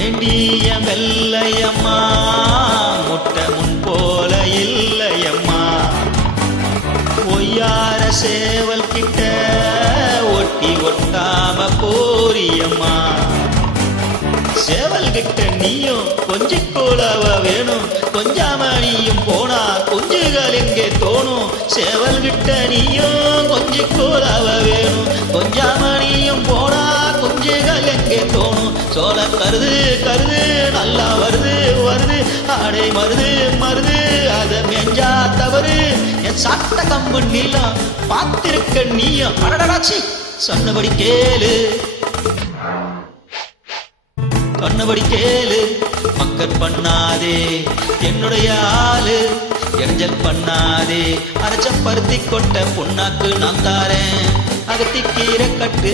ஏண்டிய வெள்ளையம்மா முட்டை முன் போல இல்லையம்மா ஒய்யார சேவல் கிட்ட ஒட்டி ஒட்டாம போறியம்மா சேவல் கிட்ட நீயும் கொஞ்சம் கோலாவ வேணும் கொஞ்சாம நீயும் போனா குஞ்சுகள் எங்கே தோணும் சேவல் கிட்ட நீயும் கொஞ்சம் கோலாவ வேணும் கொஞ்சாம நீயும் போனா குஞ்சுகள் எங்கே தோணும் சோழ கருது கருது நல்லா வருது வருது ஆடை மருது மருது அத மெஞ்சா தவறு என் சாட்ட கம்பு நீளம் பார்த்திருக்க நீயும் அடடாச்சி சொன்னபடி கேளு சொன்னபடி கேளு மக்கள் பண்ணாதே என்னுடைய ஆளு எரிஞ்சல் பண்ணாதே அரைச்ச பருத்தி கொட்ட புண்ணாக்கு நான் தாரேன் அகத்தி கீரை கட்டு